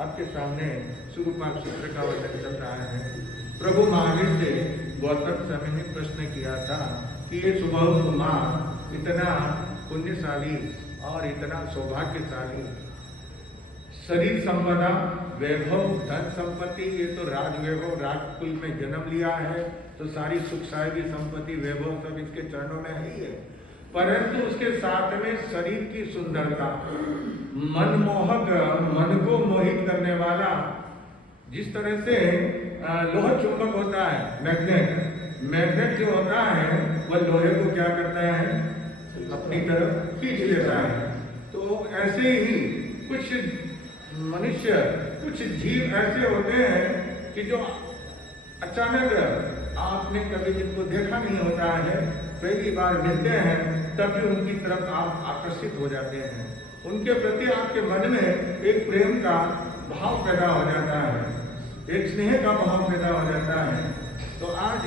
आपके सामने सुगुपाक सूत्र का वर्णन चल रहा है। प्रभु महावीर से गौतम स्वामी ने प्रश्न किया था कि ये सुबह कुमार इतना पुण्यशाली और इतना सौभाग्यशाली, शरीर संपदा, वैभव, धन संपत्ति, ये तो राज वैभव, राजकुल में जन्म लिया है तो सारी सुख साहिबी संपत्ति वैभव सब इसके चरणों में ही है। परंतु उसके साथ में शरीर की सुंदरता, मनमोहक, मन को मोहित करने वाला, जिस तरह से लोहा चुंबक होता है, मैग्नेट जो होता है वह लोहे को क्या करता है, अपनी तरफ खींच लेता है। तो ऐसे ही कुछ मनुष्य, कुछ जीव ऐसे होते हैं कि जो अचानक आपने कभी जिनको देखा नहीं होता है, पहली बार मिलते हैं तभी उनकी तरफ आप आकर्षित हो जाते हैं, उनके प्रति आपके मन में एक प्रेम का भाव पैदा हो जाता है, एक स्नेह का भाव पैदा हो जाता है। तो आज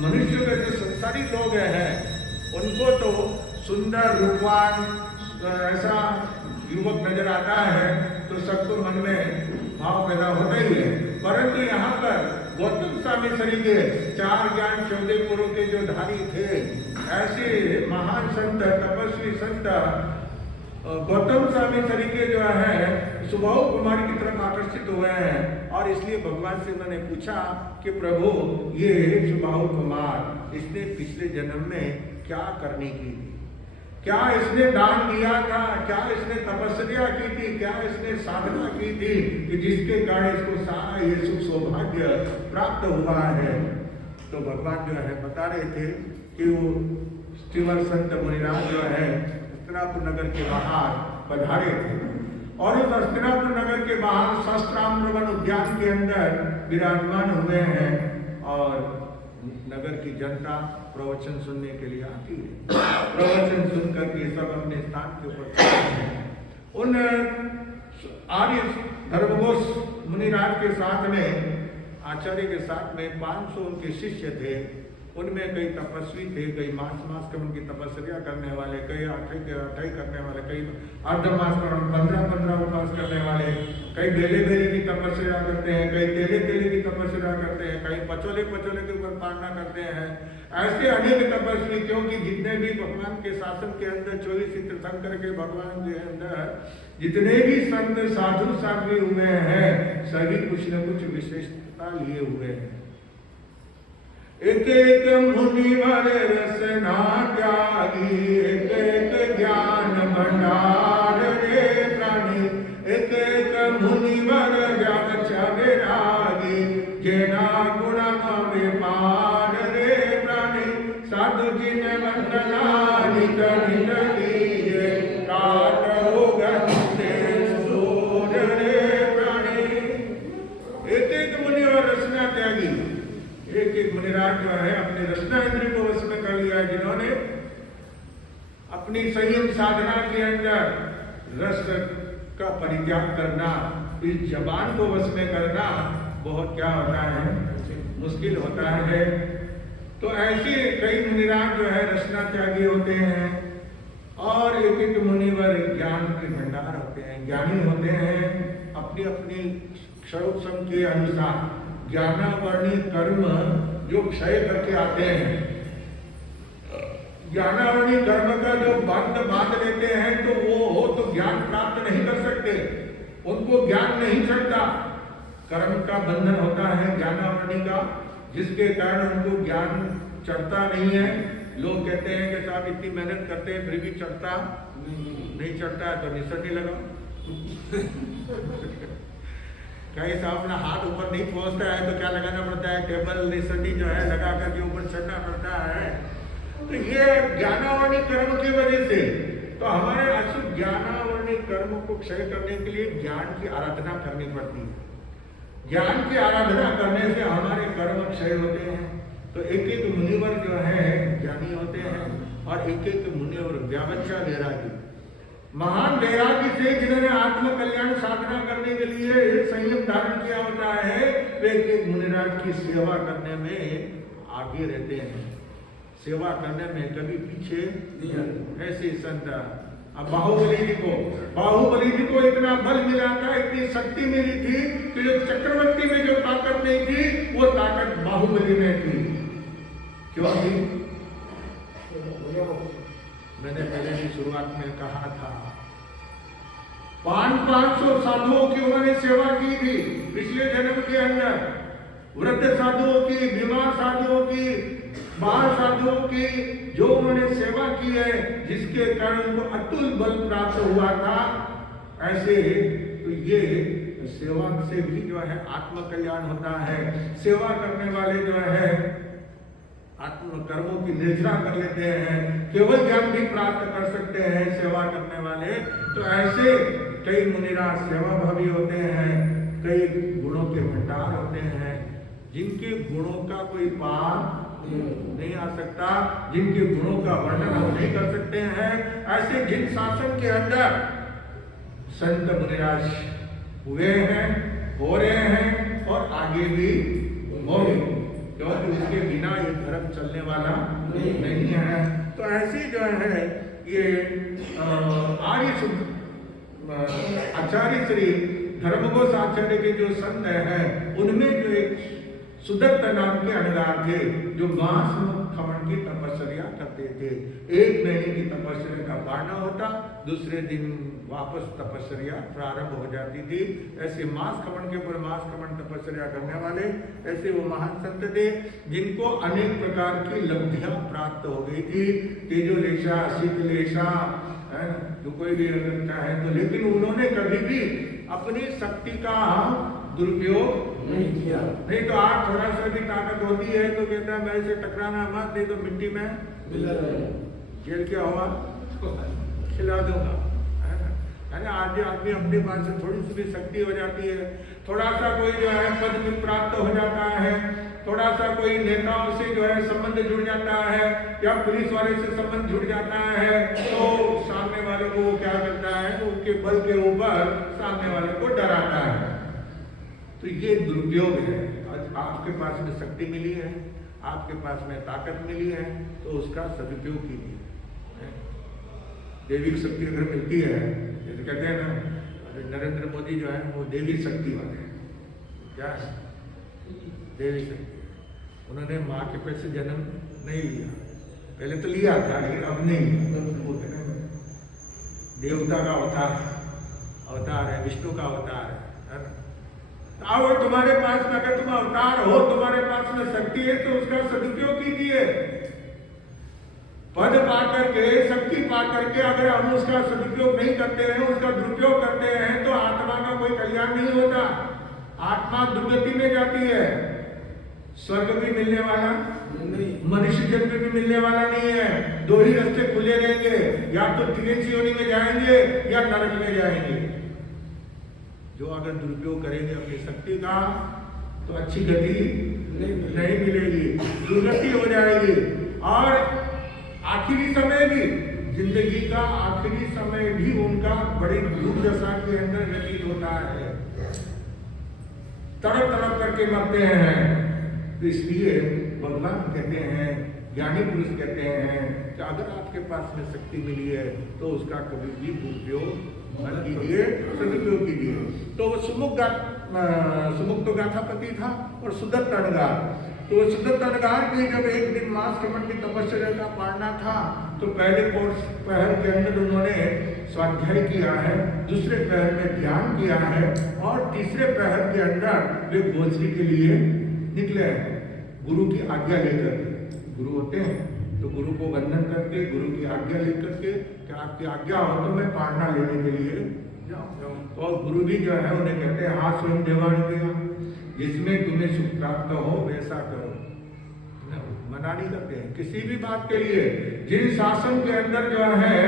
मनुष्य के जो संसारी लोग हैं उनको तो सुंदर रूपवान ऐसा युवक नजर आता है तो सबको मन में भाव पैदा होता ही है। परंतु यहाँ पर गौतम स्वामी शरीर के 4 ज्ञान 14 पुरों के जो धारी थे, ऐसे महान संत, तपस्वी संत गौतम स्वामी तरीके जो है सुबाहु कुमार की तरफ आकर्षित हुए हैं। और इसलिए भगवान से मैंने पूछा कि प्रभु ये सुबाहु कुमार इसने पिछले जन्म में क्या करने की थी, क्या इसने दान दिया था, क्या इसने तपस्या की थी, क्या इसने साधना की थी कि जिसके कारण इसको सारा ये सुख सौभाग्य प्राप्त हुआ है। तो भगवान जो है बता रहे थे कि वो स्टीवर संत मुनिराज जो है हस्तिनापुर नगर के बाहर पधारे थे और उस हस्तिनापुर नगर के बाहर शस्त्राम्रवन उद्यान के अंदर विराजमान हुए हैं और नगर की जनता प्रवचन सुनने के लिए आती है। प्रवचन सुनकर के सब अपने स्थान के ऊपर उन आर्य धर्मघोष मुनिराज के साथ में, आचार्य के साथ में 500 उनके शिष्य थे। उनमें कई तपस्वी थे, कई मास क्रम की तपस्या करने वाले, कई अठाई करने वाले, कई अर्धमास क्रम 15 उपवास करने वाले, कई बेले की तपस्या करते हैं, कई तेले की तपस्या करते हैं, कई पचोले के ऊपर पालना करते हैं। ऐसे अनेक तपस्वी, क्योंकि जितने भी भगवान के शासन के अंदर 24 तीर्थंकर के भगवान के अंदर जितने भी संत साधु साध्वी हुए हैं सभी कुछ न कुछ विशेषता लिए हुए हैं। एक एक मुनिवर रसना त्यागी, एक एक ज्ञान भंडार रे प्राणी, एक एक मुनिवर व्यावचा विरागी, जेना गुण विपार रे प्राणी, साधु जिन वंदना नित नित कीजे, काट हो गए सूर रे प्राणी। एक एक मुनिवर रसना त्यागी, एक एक मुनिराज जो है अपने रसना इंद्र को वश में कर लिया, जिन्होंने अपनी संयम साधना के अंदर रस का परित्याग करना, इस जबान को वश में करना बहुत क्या होता है, मुश्किल होता है। तो ऐसे कई मुनिराज जो है रसना त्यागी होते हैं और एक एक मुनिवर ज्ञान के भंडार होते हैं, ज्ञानी होते हैं। अपनी अपनी क्षरोत्सम के अनुसार ज्ञानावर्णी कर्म जो क्षय करके आते हैं, ज्ञानावर्णी कर्म का जो बंध बांध लेते हैं तो वो हो तो ज्ञान प्राप्त नहीं कर सकते, उनको ज्ञान नहीं चढ़ता। कर्म का बंधन होता है ज्ञानावर्णी का, जिसके कारण उनको ज्ञान चढ़ता नहीं है। लोग कहते हैं कि साहब इतनी मेहनत करते हैं फिर भी चढ़ता नहीं चढ़ता है तो निसरनी लगा। कहीं साहब अपना हाथ ऊपर नहीं पहुंचता है तो क्या लगाना पड़ता है, टेबल निसरनी जो है लगा करके ऊपर चढ़ना पड़ता है। तो ये ज्ञानावर्णी कर्म की वजह से, तो हमारे अशुद्ध ज्ञानावर्णी कर्म को क्षय करने के लिए ज्ञान की आराधना करनी पड़ती है। ज्ञान की आराधना करने से हमारे कर्म क्षय होते हैं। तो एक एक मुनिवर जो है ज्ञानी होते हैं और एक एक मुनिवर व्यावचा वैरागी, महान वैरागी से जिन्होंने आत्म कल्याण साधना करने के लिए संयम धारण किया होता है, वे एक मुनिराज की सेवा करने में आगे रहते हैं, सेवा करने में कभी पीछे नहीं। ऐसे संत अब बाहुबली जी को इतना बल मिला था, इतनी शक्ति मिली थी कि जो चक्रवर्ती में जो ताकत नहीं थी वो ताकत बाहुबली में थी। क्यों थी? मैंने पहले भी शुरुआत में कहा था, 500 साधुओं की उन्होंने सेवा की थी पिछले जन्म के अंदर। वृद्ध साधुओं की, बीमार साधुओं की, बाहर साधुओं की जो उन्होंने सेवा की है, जिसके कारण उनको अतुल बल प्राप्त हुआ था। ऐसे तो ये सेवा से भी जो है आत्म कल्याण होता है। सेवा करने वाले जो है आत्म कर्मों की निर्जरा कर लेते हैं, केवल ज्ञान भी प्राप्त कर सकते हैं सेवा करने वाले। तो ऐसे कई मुनिराज सेवा भावी होते हैं, कई गुणों के भंडार होते हैं, जिनके गुणों का कोई पार नहीं आ सकता, जिनके गुणों का वर्णन हम नहीं कर सकते हैं। ऐसे जिन शासन के अंदर संत मुनिराज हुए हैं, हो रहे हैं और आगे भी होंगे, क्योंकि उसके बिना ये धर्म चलने वाला नहीं है। तो ऐसी जो है ये आर्य आचार्य श्री धर्मघोष आचार्य के जो संत हैं, उनमें जो एक सुदत्त नाम के अनगार थे, जो मांस खमन की तपस्या करते थे। 1 महीने की तपस्या का पारना होता, दूसरे दिन वापस तपस्या प्रारंभ हो जाती थी। ऐसे मांस खमन के ऊपर मांस खमन तपस्या करने वाले ऐसे वो महान संत थे, जिनको अनेक प्रकार की लब्धियां प्राप्त हो गई थी। तेजोलेशा, शीतलेशा, है ना, जो कोई भी अगर चाहे तो, लेकिन उन्होंने कभी भी अपनी शक्ति का दुरुपयोग नहीं किया। नहीं तो आज थोड़ा सा भी ताकत होती है तो कहता है मेरे से टकराना मत, नहीं तो मिट्टी में जेल क्या हुआ खिला दूंगा, है ना। आज आदमी अपने पास से थोड़ी सी भी शक्ति हो जाती है, थोड़ा सा कोई जो है पद भी प्राप्त हो जाता है, थोड़ा सा कोई नेताओं से जो है संबंध जुड़ जाता है, या पुलिस वाले से संबंध जुड़ जाता है, तो सामने वाले को क्या करता है, उनके बल के ऊपर सामने वाले को डराता है। तो ये दुरुपयोग है। आज आपके पास में शक्ति मिली है, आपके पास में ताकत मिली है, तो उसका सदुपयोग कीजिए। दैविक शक्ति अगर मिलती है, जैसे कहते हैं ना, नरेंद्र मोदी जो है वो देवी शक्ति वाले हैं। क्या है? देवी शक्ति। उन्होंने माँ के पेट से जन्म नहीं लिया, पहले तो लिया था लेकिन अब नहीं। देवता का अवतार है, विष्णु का अवतार है ना। आओ तुम्हारे पास में अगर तुम अवतार हो, तुम्हारे पास में शक्ति है, तो उसका सदुपयोग कीजिए। पद पा करके, शक्ति पा करके अगर हम उसका सदुपयोग नहीं करते हैं, उसका दुरुपयोग करते हैं, तो आत्मा का कोई कल्याण नहीं होता। आत्मा दुर्गति में जाती है। स्वर्ग भी मिलने वाला नहीं, मनुष्य जन्म भी मिलने वाला नहीं है। 2 ही रास्ते खुले रहेंगे, या तो तिरछी योनि में जाएंगे या नरक में जाएंगे। जो अगर दुरुपयोग करेंगे अपनी शक्ति का, तो अच्छी गति नहीं मिलेगी, दुर्गति हो जाएगी। और आखिरी समय भी, जिंदगी का आखिरी समय भी उनका बड़ी दुर्दशा के अंदर व्यतीत होता है, तड़प तड़प करके मरते हैं। तो इसलिए भगवान कहते हैं, ज्ञानी पुरुष कहते हैं कि अगर आपके पास में शक्ति मिली है, तो उसका कभी भी दुरुपयोग मत कीजिए, सदुपयोग कीजिए। तो वो सुमुक्त गाथापति था और सुदत्त अनगार। तो सुदत्त अनगार की जब एक दिन मास कमन की तपस्या का पारना था, तो पहले पहर के अंदर उन्होंने स्वाध्याय किया है, दूसरे पहर में ध्यान किया है, और तीसरे पहर के अंदर वे गोचरी के लिए निकले हैं, गुरु की आज्ञा लेकर के। गुरु होते हैं तो गुरु को वंदन करके, गुरु की आज्ञा लेकर के, क्या आपकी आज्ञा हो तो मैं पारना लेने के लिए जाऊँ। और गुरु भी जो है उन्हें कहते हैं, हाँ स्वयं देवान दिया, जिसमें तुम्हें सुख प्राप्त हो वैसा करो। मना नहीं करते हैं किसी भी बात के लिए। जिन शासन के अंदर जो है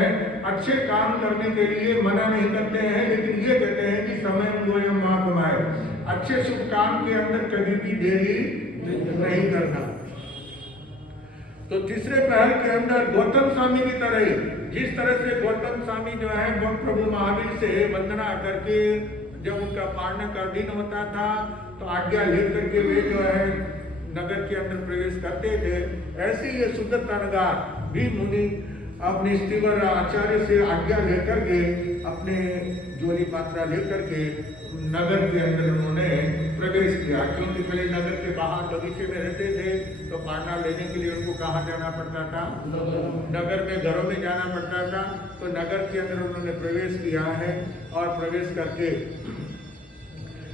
अच्छे काम करने के लिए मना नहीं करते हैं, लेकिन ये कहते हैं कि समय माँ कमाए, अच्छे शुभ काम के अंदर कभी भी देरी नहीं करना। तो तीसरे पहर के अंदर गौतम स्वामी की तरह ही, जिस तरह से गौतम स्वामी जो है वो प्रभु महावीर से वंदना करके जब उनका पारना का दिन होता था, तो आज्ञा लेकर के वे जो है नगर के अंदर प्रवेश करते थे। ऐसे ये सुदत्त अनगार भी मुनि अपने स्टीमर आचार्य से आज्ञा लेकर के अपने जोली पात्रा लेकर के नगर के अंदर उन्होंने प्रवेश किया, क्योंकि पहले नगर के बाहर बगीचे में रहते थे तो पांडा लेने के लिए उनको कहाँ जाना पड़ता था, नगर में घरों में जाना पड़ता था। तो नगर के अंदर उन्होंने प्रवेश किया है और प्रवेश करके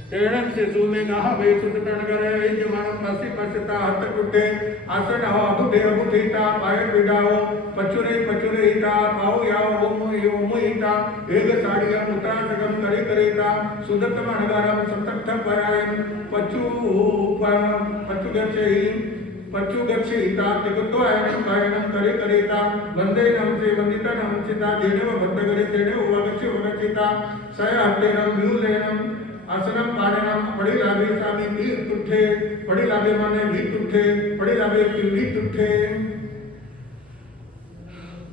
तेरह से में कहा वे सुतन करे जमानम पसी पसता हत उठे आसन हो अबुधे अबुधीता पाय विडाओ पचुरे पचुरे हिता पाओ याओ ओमो योमो हिता एक साड़िया मुत्रा सगम करे करेता सुदत्तम अनगारम संतक्त परायम पचु गच्छे हिता जगतो आयनम कायनम करे करेता वंदे नमसे वंदिता नमसिता देनेव भक्त करे देनेव वगच्छे वगच्छिता सय हत्तेनम व्यूलेनम आसनम पारणम पड़ी लाभे स्वामी वीर तुठे पड़ी लाभे माने वीर तुठे पड़ी लाभे वीर तुठे।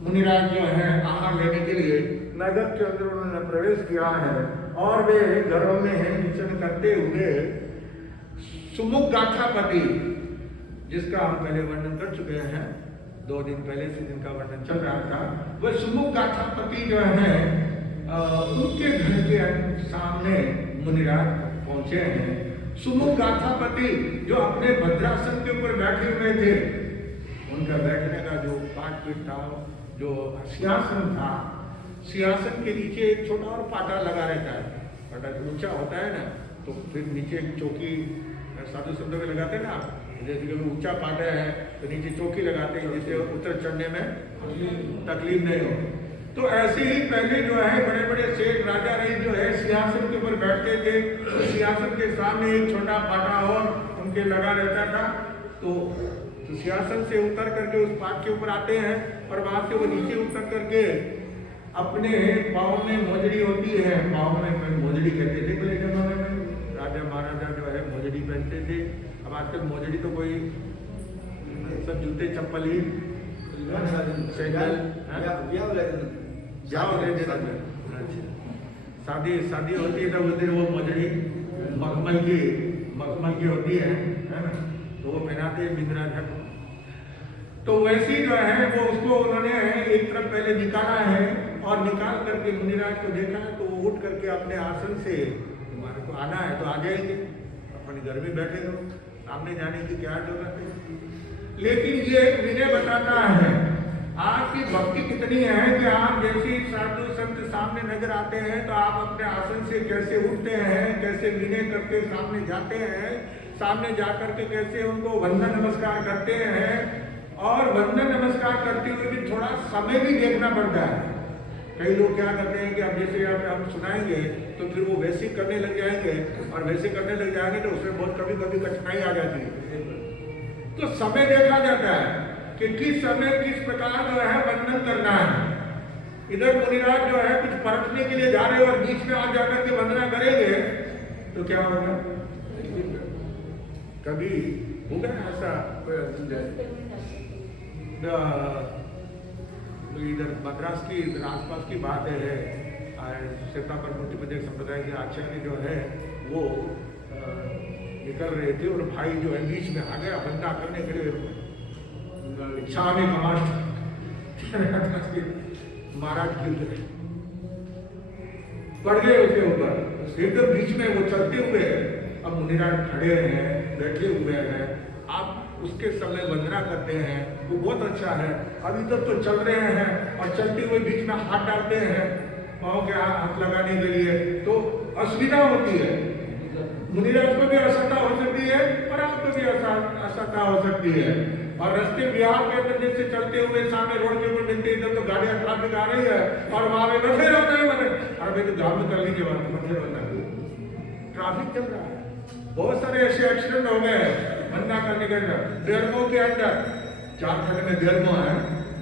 मुनिराज जो है आहार लेने के लिए नगर के अंदर उन्होंने प्रवेश किया है और वे घरों में विचरण करते हुए सुमुख गाथापति, जिसका हम पहले वर्णन कर चुके हैं, 2 दिन पहले से जिनका वर्णन चल रहा था, वह सुमुख गाथापति जो है उनके घर के सामने मुनिराज पहुंचे हैं। सुमुख गाथापति जो अपने भद्रासन के ऊपर बैठे हुए थे, उनका बैठने का जो पाटपीठ था, जो सिंहासन था, सिंहासन के नीचे एक छोटा और पाटा लगा रहता है। पाटा ऊंचा होता है ना, तो फिर नीचे एक चौकी साधु संतों में लगाते हैं ना, जैसे कि ऊंचा पाटा है तो नीचे चौकी लगाते हैं जिससे उतर चढ़ने में तकलीफ नहीं हो। तो ऐसे ही पहले जो है बड़े बड़े सेठ राजा रही जो है सिंहासन के ऊपर बैठते थे, तो सिंहासन के सामने एक छोटा पाटा और उनके लगा रहता था। तो सिंहासन से उतर करके उस पाट के ऊपर आते हैं और वहां से वो नीचे उतर करके अपने पाँव में मोजड़ी होती है, पाँव में मोजड़ी कहते थे पहले जमाने में, राजा महाराजा जो है मोजड़ी पहनते थे। अब आजकल मोजड़ी तो कोई सब जूते चप्पल ही शादी होती है तो उस दिन वो मोजड़ी मखमल की होती है ना, तो वो पहनाते हैं बिंद्राजा को। तो वैसी जो है वो उसको उन्होंने एक तरफ पहले निकाला है और निकाल करके मुनिराज को देखा है, तो वो उठ करके अपने आसन से, तुम्हारे को आना है तो आ जाएंगे, अपने घर में बैठे रहो, सामने जाने की क्या जरूरत है। लेकिन ये विनय बताता है आपकी भक्ति कितनी है कि आप जैसे साधु संत सामने नजर आते हैं तो आप अपने आसन से कैसे उठते हैं, कैसे विनय करके सामने जाते हैं, सामने जाकर के कैसे उनको वंदन नमस्कार करते हैं, और वंदन नमस्कार करते हुए भी थोड़ा समय भी देखना पड़ता है। कई लोग क्या करते हैं कि अब जैसे हम सुनाएंगे तो फिर वो वैसे करने लग जाएंगे, और वैसे करने लग जाएंगे तो उसमें बहुत कभी कभी कठिनाई आ जाती है। तो समय देखा जाता है कि किस समय किस प्रकार जो है वंदन करना है। इधर मुनिराज जो है कुछ परखने के लिए जा रहे और बीच में आ जाकर के वंदना करेंगे तो क्या होगा, कभी होगा ऐसा। इधर मद्रास की इधर आसपास की बात है, सीतापुर मुक्तिपदेश संप्रदाय के आचार्य जो है वो निकल रहे थे और भाई जो है बीच में आ गया वंदना करने के लिए, स्वामी महाराज गिर गए, पड़ गए उसके ऊपर एकदम बीच में, वो चलते हुए। अब मुनिराज खड़े हैं, बैठे हुए हैं, आप उसके समय वंदना करते हैं, वो बहुत अच्छा है। अभी तक तो चल रहे हैं और चलते हुए बीच में हाथ डालते हैं पाँव के हाथ लगाने के लिए, तो असुविधा होती है। मुनिराज को भी असुविधा हो सकती है और आपको भी असुविधा हो सकती है। और रास्ते बिहार के अंदर जैसे चलते हुए सामने रोड के ऊपर मिलते इधर तो गाड़ियां ट्रैफिक आ रही है और वहां पे बैठे रहते हैं, अरे भाई तो गाँव में कर लीजिए वहां बैठे रहना, ट्रैफिक चल रहा है। बहुत सारे ऐसे एक्सीडेंट हो गए वंदना करने के अंदर। बेरमो के अंदर, झारखंड में बेरमो है,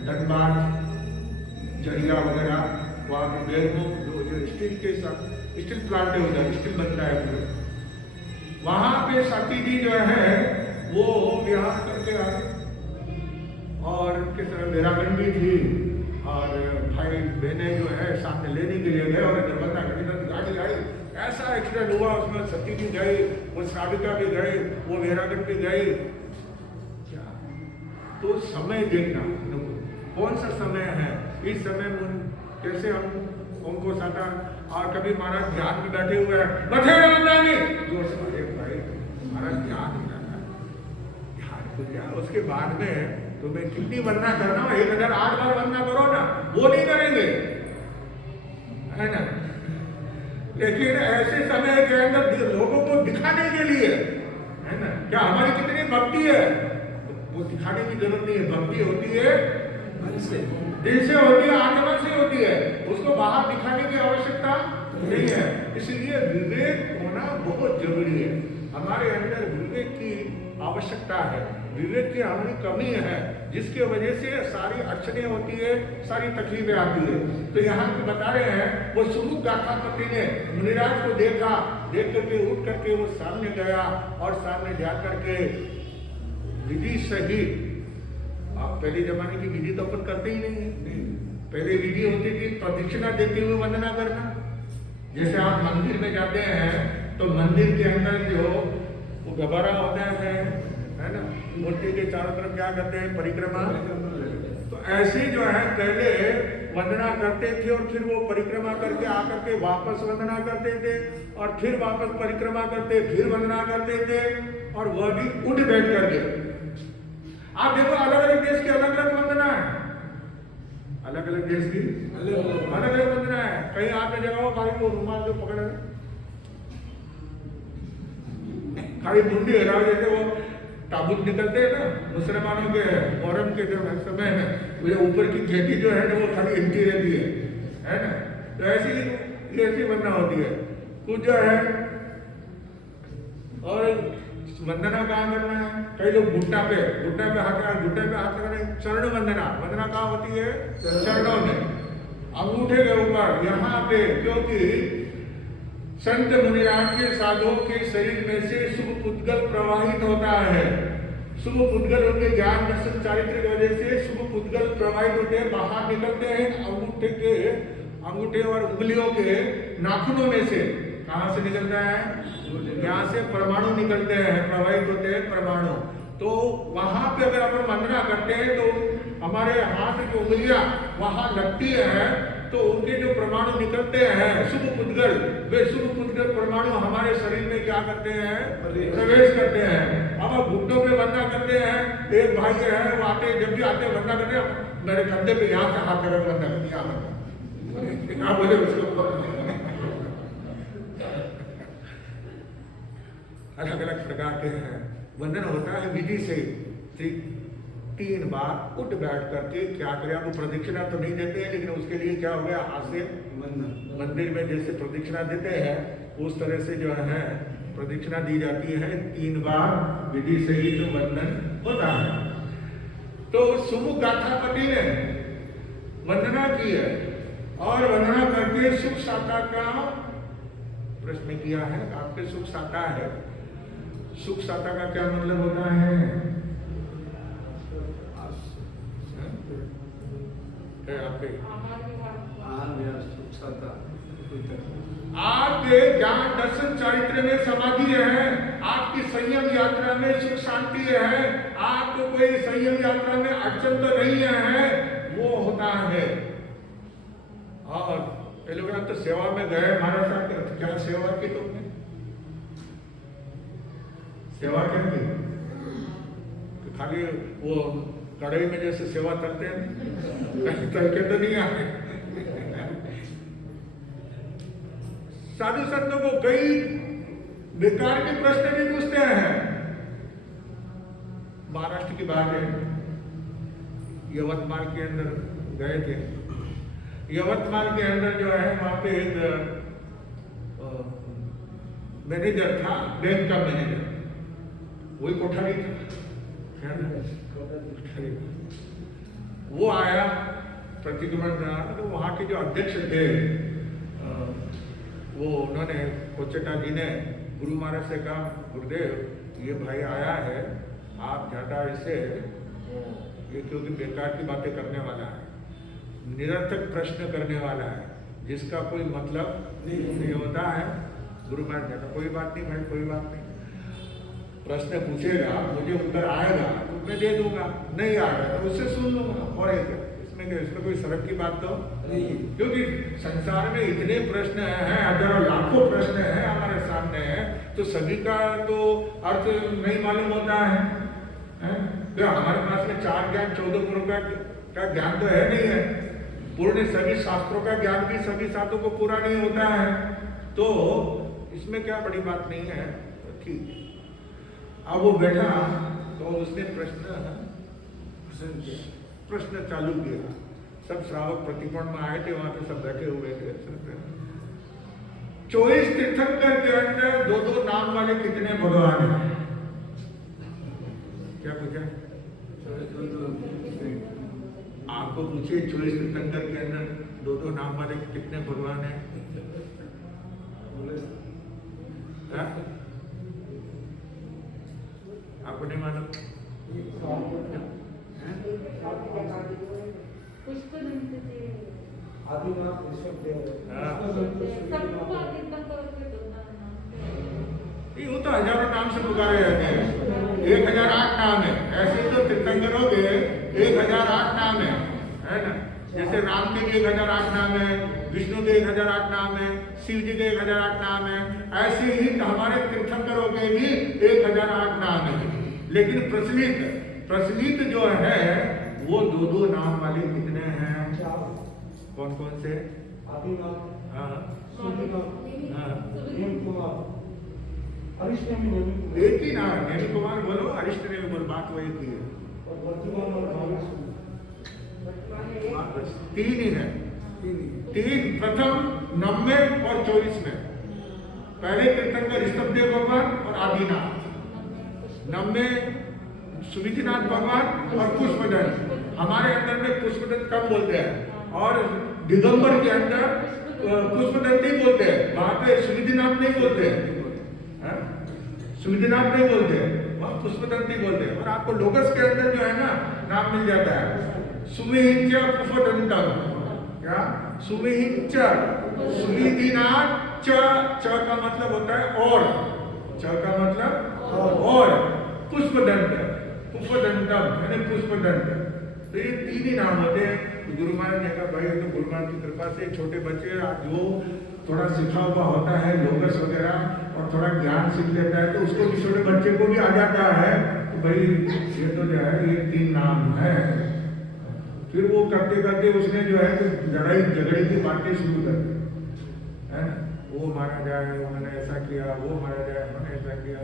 धनबाद जरिया वगैरह, वहाँ पे बेरमो जो स्टील के साथ स्टील प्लांट है उधर स्टील बनता है, वहां पे सती जी जो है वो विवाह करके आए और उनके समय मेरागन भी थी और भाई बहने जो है सामने लेने के लिए गए और दरवाजा गाड़ी आई, ऐसा एक्सीडेंट हुआ उसमें सती भी गई, वो साविका भी गई, वो मेरागन भी गई। क्या तो समय देखना, कौन सा समय है, इस समय में कैसे हम उनको साधा। और कभी महाराज ध्यान में बैठे हुए हैं, बथेरे बंदानी जोर से, अरे भाई महाराज ध्यान हो जाता है, ध्यान हो गया, उसके बाद में तुम्हें कितनी वंदना करना हो, 1008 बार वंदना करो ना, वो नहीं करेंगे, है ना। लेकिन ऐसे समय के अंदर लोगों को दिखाने के लिए, है ना, क्या हमारी कितनी भक्ति है, वो दिखाने की जरूरत नहीं है। भक्ति होती है दिल से होती है, आत्मा से होती है, उसको बाहर दिखाने की आवश्यकता नहीं है। इसलिए विवेक होना बहुत जरूरी है। हमारे अंदर विवेक की आवश्यकता है, विवेक की हमारी कमी है, जिसकी वजह से सारी अड़चनें होती है, सारी तकलीफें आती है। तो यहाँ पे बता रहे हैं, वो सुमुख गाथापति ने मुनिराज को देखा, देख करके उठ करके वो सामने गया और सामने जा करके विधि सहित, आप पहले जमाने की विधि तो अपन करते ही नहीं है। पहले विधि होती थी प्रदक्षिणा देते हुए वंदना करना। जैसे आप मंदिर में जाते हैं तो मंदिर के अंदर जो वो गबारा होता है ना, मूर्ति के चारों तरफ क्या करते हैं, परिक्रमा। तो ऐसे जो है पहले वंदना करते थे और फिर वो परिक्रमा करके आकर के वापस वंदना करते थे और फिर वापस परिक्रमा करते, फिर वंदना करते थे, और वह भी उठ बैठ करके। आप देखो अलग अलग देश की अलग अलग वंदना है, अलग अलग देश की अलग अलग वंदना है। कहीं आपने जगह हो खाली वो रुमाल जो पकड़े खाली मुंडी हिलाओ, जैसे वो ताबूत निकलते हैं ना मुसलमानों के मोहर्रम के समय में, वो ऊपर की खेती जो है ना वो खाली हिलती रहती है ना। तो ऐसी वंदना होती है कुछ जो है। और वंदना कहाँ करना है, कई लोग घुटना पे हाथ लगाने, चरण वंदना कहाँ होती है, चरणों में, अंगूठे के ऊपर, यहाँ पे, क्योंकि संत मुनिराज के साधुओं के शरीर में से शुभ पुद्गल प्रवाहित होता है। शुभ पुद्गल उनके ज्ञान दर्शन चारित्र की वजह से शुभ पुद्गल प्रवाहित होते हैं, बाहर निकलते हैं अंगूठे और उंगलियों के नाखूनों में से। कहाँ से निकलता है, यहाँ से परमाणु निकलते हैं, प्रवाहित होते हैं परमाणु। तो वहां पे अगर अपन वंदना करते हैं तो हमारे हाथ की उंगलियां वहां लगती है, तो उनके जो परमाणु निकलते हैं शुभ पुद्गल, वे शुभ पुद्गल परमाणु हमारे शरीर में क्या करते हैं, प्रवेश करते हैं। अब आप घुटनों पे वंदना करते हैं, एक भाई है वो आते, जब भी आते वंदना करते हैं, मेरे कंधे पे यहाँ से हाथ लगा वंदना करते, यहाँ वंदना, आप बोले उसको अलग अलग प्रकार के हैं। वंदन होता है विधि से 3 बार उठ बैठ करके। क्या करें, आपको प्रदक्षिणा तो नहीं देते हैं, लेकिन उसके लिए क्या हो गया, हाथ से मंदिर में जैसे प्रदक्षिणा देते हैं उस तरह से जो है प्रदक्षिणा दी जाती है 3 बार विधि से ही तो वंदन होता है। तो सुमुख गाथापति ने वंदना की है और वंदना करके सुख साता का प्रश्न किया है। आपके सुख साता है, सुख साता का क्या मतलब होता है, आपके आपके ज्ञान दर्शन चारित्र में समाधि है, आपकी संयम यात्रा में सुख शांति है, आपको कोई संयम यात्रा में अड़चन तो नहीं है, वो होता है। और ये लोग तो सेवा में गए, महाराज साहब क्या सेवा की तुमने, सेवा क्या की, तो खाली वो कढ़ाई में जैसे सेवा करते हैं तलके तो नहीं आते। साधु संतों को कई बेकार के प्रश्न भी पूछते हैं। महाराष्ट्र की बात है, यवतमाल के अंदर गए थे। यवतमाल के अंदर जो है वहां पे एक मैनेजर था, बैंक का मैनेजर, वही कोठारी था, वो आया प्रतिक्रमण रहा। तो वहाँ के जो अध्यक्ष थे वो उन्होंने कोचेटा जी ने गुरु महाराज से कहा, गुरुदेव ये भाई आया है, आप ज़्यादा इसे ये क्योंकि बेकार की बातें करने वाला है, निरर्थक प्रश्न करने वाला है, जिसका कोई मतलब नहीं होता है। गुरु महाराज कहता कोई बात नहीं भाई, कोई बात नहीं, प्रश्न पूछेगा, मुझे उत्तर आएगा तो मैं दे दूंगा, नहीं आएगा तो उससे सुन लूंगा, और इसमें इसमें कोई शर्म की बात तो नहीं, क्योंकि संसार में इतने प्रश्न हैं, हजारों लाखों प्रश्न हैं हमारे सामने, तो सभी का तो अर्थ नहीं मालूम होता है? तो हमारे पास में 4 ज्ञान 14 गुरु का ज्ञान तो है नहीं है, पूर्ण सभी शास्त्रों का ज्ञान भी सभी साधु को पूरा नहीं होता है, तो इसमें क्या बड़ी बात नहीं है, ठीक। अब वो बैठा तो उसने प्रश्न चालू किया। सब श्रावक प्रतिकोण में आए थे, वहां पे सब बैठे हुए थे। 24 तीर्थंकर के अंदर 2-2 नाम वाले कितने भगवान हैं? क्या पूछा? आपको पूछिए 24 तीर्थंकर के अंदर 2-2 नाम वाले कितने भगवान हैं? आपको नहीं मालूम? वो तो हजारों नाम से पुकारे जाते हैं, 1008 नाम है। ऐसे तो तीर्थंकरों के 1008 नाम है ना? जैसे राम के 1008 नाम है, विष्णु के 1008 नाम है, शिव जी के 1008 नाम है, ऐसे ही हमारे तीर्थंकरों के भी 1008 नाम है। लेकिन प्रचलित जो है वो 2-2 नाम वाले कितने हैं? कौन कौन से? एक ही नाम, नेमी कुमार बोलो, अरिष्ट ने भी बोलो, बात वही की है। 3 ही है, 3 प्रथम 90 और 24 में। पहले तीर्थंकर ऋषभदेव भगवान और आदिनाथ, 90 सुविधिनाथ भगवान और पुष्पदंत। हमारे अंदर में पुष्पदंत कम बोलते हैं और दिगंबर के अंदर पुष्पदंत ही बोलते हैं, वहां पे सुविधिनाथ नहीं बोलते हैं, सुविधिनाथ नहीं बोलते हैं, वहां पुष्पदंत ही बोलते हैं। और आपको लोकस के अंदर जो है ना नाम मिल जाता है, सुविहिंच पुष्पदंतम, क्या सुविहिंच, सुविधिनाथ, च का मतलब होता है और, च का मतलब और, पुष्पदंत, पुष्पदंतम यानी पुष्पदंत। तो ये 3 ही नाम होते हैं। गुरु महाराज ने कहा भाई तो गुरु महाराज की कृपा से छोटे बच्चे जो थोड़ा सीखा हुआ होता है लोकस वगैरह और थोड़ा ज्ञान सीख लेता है, तो उसको भी छोटे बच्चे को भी आ जाता है, तो भाई ये तो जो है ये 3 नाम है। फिर वो करते करते उसने जो है लड़ाई झगड़े की बातें शुरू कर दी, है ना? वो मारा जाए, उन्होंने ऐसा किया, वो मारा जाए, उन्होंने ऐसा किया।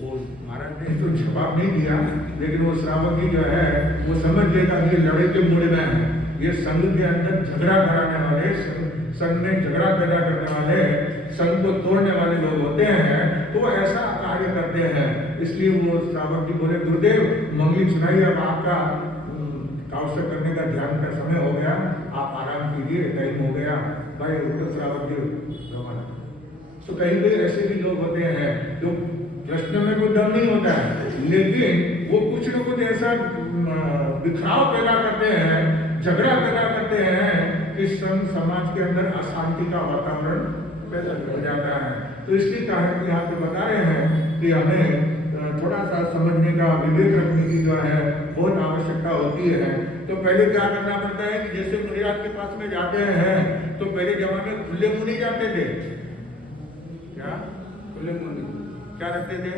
वो महाराज ने तो जवाब नहीं दिया, लेकिन वो श्रावक ही जो है वो समझ लेगा कि ये लड़ाई के मूड में है, ये संघ के अंदर झगड़ा कराने वाले, संघ में झगड़ा पैदा करने वाले, संघ को तोड़ने वाले लोग होते हैं, तो वो ऐसा कार्य करते हैं। इसलिए वो श्रावक जी बोले गुरुदेव मंगली सुनाइए, अब आपका काउंसलिंग करने का ध्यान का समय हो गया, आप आराम कीजिए, टाइम हो गया। भाई उठो श्रावक जी रवाना। तो कहीं कहीं ऐसे भी लोग होते हैं जो प्रश्न में कोई दम नहीं होता है, लेकिन वो कुछ न कुछ ऐसा बिखराव पैदा करते हैं, झगड़ा पैदा करते हैं कि समाज के अंदर अशांति का वातावरण पैदा हो जाता है। तो इसलिए कारण यहाँ पे बता रहे हैं कि हमें थोड़ा सा समझने का, विवेक रखने की जो है बहुत आवश्यकता होती है। तो पहले क्या करना पड़ता है कि जैसे मुनिराज के पास में जाते हैं तो पहले जमाने में खुले मुंह नहीं जाते थे। क्या खुले मुंह क्या रखते थे?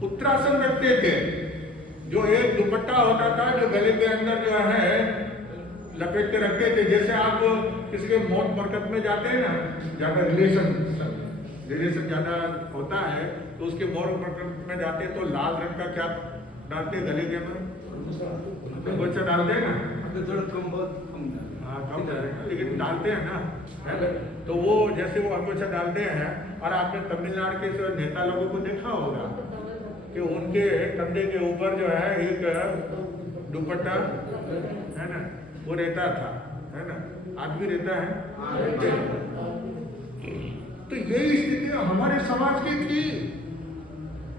उत्तरासन रखते थे, जो एक दुपट्टा होता था जो गले के अंदर जो है लपेट के रखते थे। जैसे आप किसी के मौत बरकत में जाते हैं ना, ज्यादा रिलेशन ज्यादा होता है तो उसके मौत बरकत में जाते हैं तो लाल रंग का क्या डालते हैं गले के अंदर? बच्चा डालते हैं ना, कम जाएगा लेकिन डालते हैं ना, है? तो वो जैसे वो अंगोछा डालते हैं, और आपने तमिलनाडु के नेता लोगों को देखा होगा कि उनके कंधे के ऊपर जो है एक दुपट्टा है ना वो रहता था, है ना? आज भी रहता है। तो यही स्थिति हमारे समाज की थी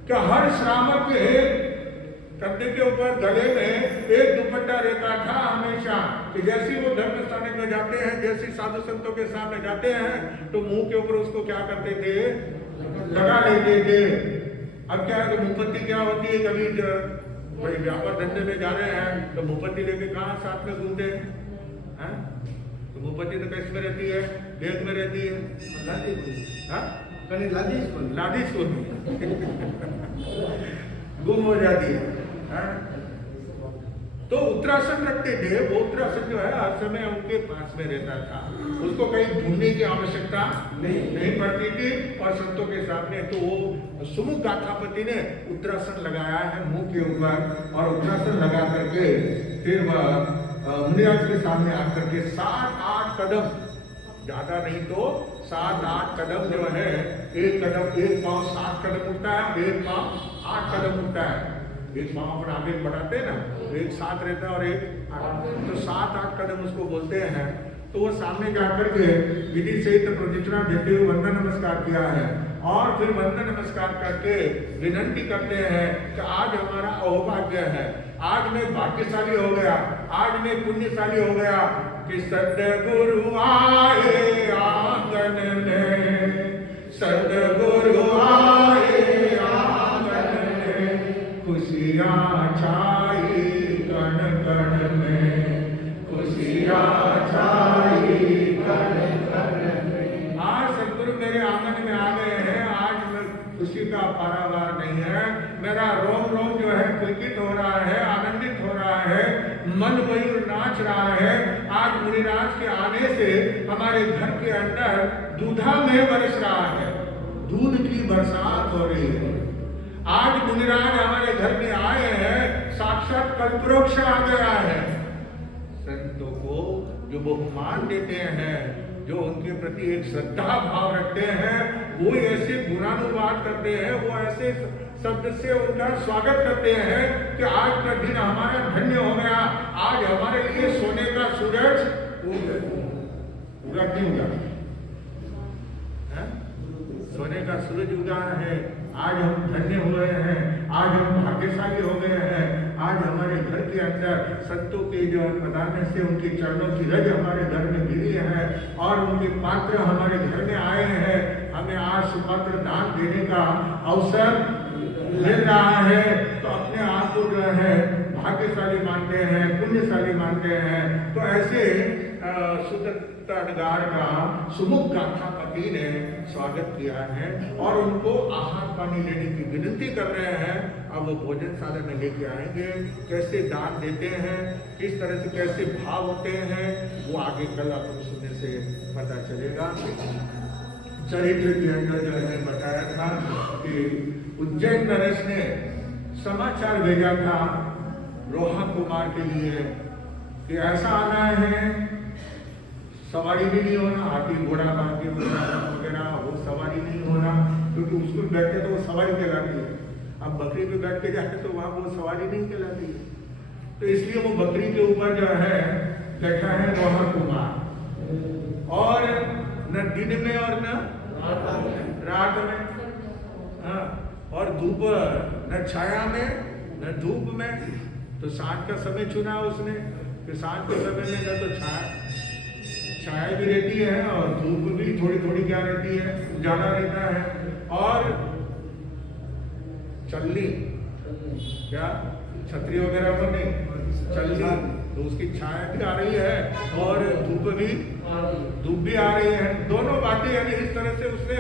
कि हर श्रावक के कंधे के ऊपर गले में एक दुपट्टा रहता था हमेशा, कि जैसे वो धर्म स्थान में जाते हैं, जैसे साधु संतों के सामने जाते हैं तो मुंह के ऊपर उसको क्या करते थे? लगा लेते थे। अब क्या है कि मुंहपत्ती क्या होती है, कभी भाई व्यापार धंधे में जा रहे हैं तो मुंहपत्ती लेके कहाँ साथ में घूमते हैं? तो मुंहपत्ती तो कैसे में रहती है, बैग में रहती है, लादी स्कूल में गुम हो जाती है। तो उत्तरासन रखते थे, वो उत्तरासन जो है हर समय उनके पास में रहता था, उसको कहीं ढूंढने की आवश्यकता नहीं पड़ती थी। और संतों के सामने तो वो सुमुख गाथापति ने उत्तरासन लगाया है मुंह के ऊपर, और उत्तरासन लगा करके फिर वह मुनिराज के सामने आकर के 7-8 कदम, ज्यादा नहीं तो 7-8 कदम जो है, एक पाँव 7 कदम उठता है, एक पाँव 8 कदम उठता है। एक पाँव अपन आगे बढ़ाते हैं ना, तो एक 7 रहता है और एक 8, तो 7-8 कदम उसको बोलते हैं। तो वो सामने जाकर के विधि सहित प्रदक्षिणा देते हुए वंदन नमस्कार किया है, और फिर वंदन नमस्कार करके विनंती करते हैं कि आज हमारा अहोभाग्य है, आज मैं भाग्यशाली हो गया, आज मैं पुण्यशाली हो गया कि सद्गुरु आए आंगन में, सद्गुरु आए आंगन में, खुशियाँ छाई कण कण में, खुशियाँ छाई कण कण में। आज सद्गुरु मेरे आंगन में आ गए हैं, आज खुशी का पारावार नहीं है, मेरा रोम रोम जो है पुलकित हो रहा है, आनंदित हो रहा है, मन मयूर नाच रहा है। आज मुनिराज के आने से हमारे घर के अंदर दूधा में बरस रहा है, दूध की बरसात हो रही है। आज मुनिराज हमारे घर में आए हैं, साक्षात कल्पवृक्ष आ गया है। संतों को जो बहुमान देते हैं, जो उनके प्रति एक श्रद्धा भाव रखते हैं, वो ऐसे गुणानुवाद करते हैं, वो ऐसे शब्द से उनका स्वागत करते हैं कि आज का दिन हमारा धन्य हो गया, आज हमारे लिए सोने का सूरज पूरा क्यों उगा, सोने का सूरज उगा है, आज हम धन्य हुए हैं, आज हम भाग्यशाली हो गए हैं। आज हमारे घर के अंदर संतों के जो प्रदान से उनके चरणों की रज हमारे घर में गिरी है, और उनके पात्र हमारे घर में आए हैं। हमें आज सुपात्र दान देने का अवसर मिल रहा है, तो अपने आप को जो है भाग्यशाली मानते हैं, पुण्यशाली मानते हैं। तो ऐसे सुदत्तानगार का सुमुख गाथापति ने स्वागत किया है, और उनको आहार पानी लेने की विनती कर रहे हैं। अब वो भोजनशाला में लेके आएंगे, कैसे दान देते हैं, किस तरह से कैसे भाव होते हैं, वो आगे कल अपन सुनने से पता चलेगा। चरित्र के अंदर जो है बताया था कि उज्जैन नरेश ने समाचार भेजा था रोहा कुमार के लिए कि ऐसा आना है, सवारी भी नहीं होना, हाथी घोड़ा बाकी वगैरह वो सवारी नहीं होना, क्योंकि उसको बैठे तो वो सवारी कहलाती है। अब बकरी पे बैठ के जाते तो वहाँ वो सवारी नहीं कहलाती है, तो इसलिए वो बकरी के ऊपर जो है बैठा है रोहा कुमार, और न दिन में और न रात में, हाँ, और धूप न छाया में न धूप में। तो सांझ का समय चुना उसने कि सांझ के समय में न तो छाया भी रहती है और धूप भी थोड़ी थोड़ी क्या रहती है, ज्यादा रहता है। और चलनी क्या छतरी वगैरह पर नहीं, चलनी तो उसकी छाया भी आ रही है और धूप भी आ रही है। दोनों बातें यानी इस तरह से उसने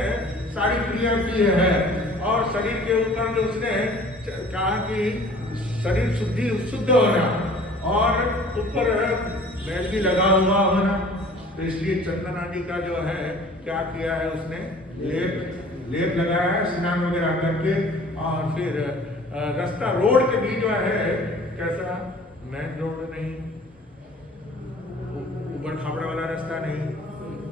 सारी क्रिया की है। और शरीर के ऊपर जो उसने कहा कि शरीर शुद्ध होना और ऊपर मैल भी लगा हुआ होना, तो इसलिए चंदन आदि का जो है क्या किया है उसने, लेप लगाया है स्नान वगैरह करके। और फिर रास्ता रोड के भी जो है कैसा, मेन रोड नहीं, ऊपर खाबड़ा वाला रास्ता नहीं,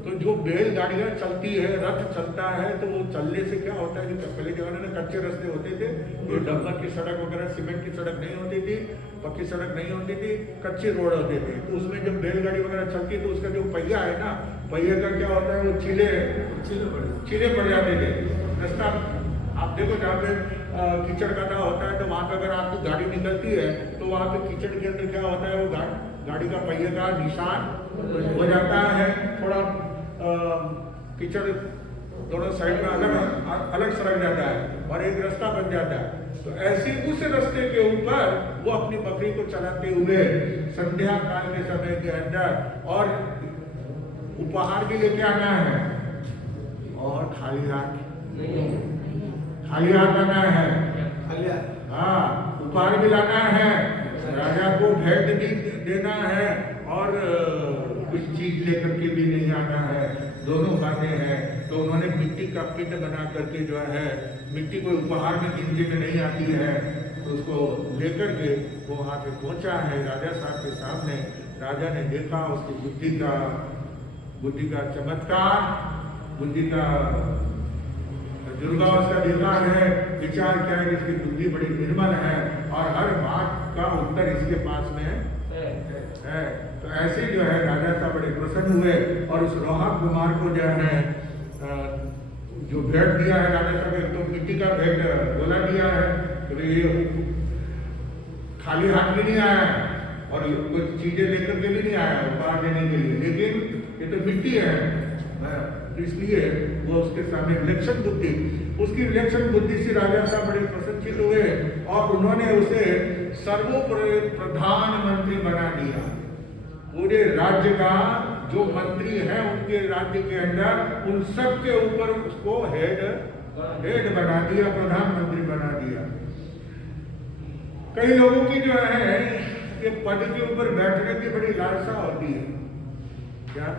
तो जो बैलगाड़ियाँ चलती है, रथ चलता है, तो वो चलने से क्या होता है कि पहले जमाने में कच्चे रास्ते होते थे, ये डब्बर की सड़क वगैरह सीमेंट की सड़क नहीं होती थी, पक्की सड़क नहीं होती थी, कच्चे रोड होते थे। तो उसमें जब बैलगाड़ी वगैरह चलती तो उसका जो पहिया है ना, पहिए का क्या होता है, वो चीले पड़ जाते थे। रास्ता आप देखो जहाँ पे कीचड़ गड्ढा होता है, तो वहाँ पे अगर आपकी गाड़ी निकलती है तो वहाँ पे कीचड़ के अंदर क्या होता है, वो गाड़ी का पहिए का निशान हो जाता है। थोड़ा कीचड़ दोनों साइड में अलग अलग सड़क जाता है और एक रास्ता बन जाता है। तो ऐसे उस रास्ते के ऊपर वो अपनी बकरी को चलाते हुए संध्या काल के समय के अंदर और उपहार भी लेके आना है और खाली हाथ आना है। हाँ, उपहार भी लाना है, राजा को भेंट भी देना है और कुछ चीज लेकर के भी नहीं आना है, दोनों बातें हैं। तो उन्होंने मिट्टी का पिंड बना करके जो है, मिट्टी कोई उपहार में गिनती में नहीं आती है, तो उसको लेकर के वो वहाँ पे पहुंचा है राजा साहब के सामने। राजा ने देखा उसकी बुद्धि का चमत्कार, बुद्धि का दुर्गा उसका देखा है, विचार क्या है, इसकी बुद्धि बड़ी निर्मल है और हर बात का उत्तर इसके पास में है। तो ऐसे जो है राजा साहब बड़े प्रसन्न हुए और उस रोहा कुमार को जो है जो भेंट दिया है राजा साहब, एक तो मिट्टी का भेंट गोला दिया है, तो ये खाली हाथ भी नहीं आया और कुछ चीजें लेकर के भी नहीं आया उपहार देने के लिए, लेकिन ये तो मिट्टी है, इसलिए वो उसके सामने उसकी विलक्षण बुद्धि से राजा साहब बड़े प्रसन्नचित हुए और उन्होंने उसे सर्वोपरि प्रधानमंत्री बना दिया। पूरे राज्य का जो मंत्री है उनके राज्य के अंदर उन सब के ऊपर उसको हेड बना दिया, प्रधानमंत्री बना दिया। कई लोगों की जो है ये पद के ऊपर बैठने की बड़ी लालसा होती है, क्या